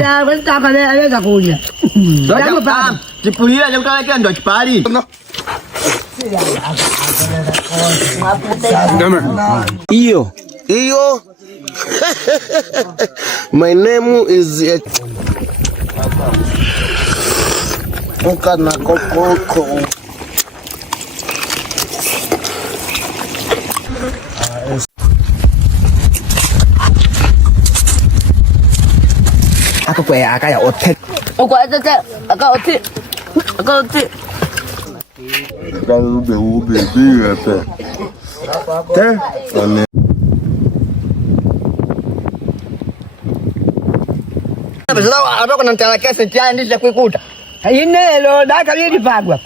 Ya basta ka na ala kunya. Ndio pa. Kipulia ndio kile ndio kipali. Iyo. My name is Okana Kokoko. Ako po ay akaya otek. Ako ata aka oti. Ube ate. Te? Ane. Sababu hapo kuna mtalakesi tayari ndisha kuikuta. Inelo daka lili pagwa.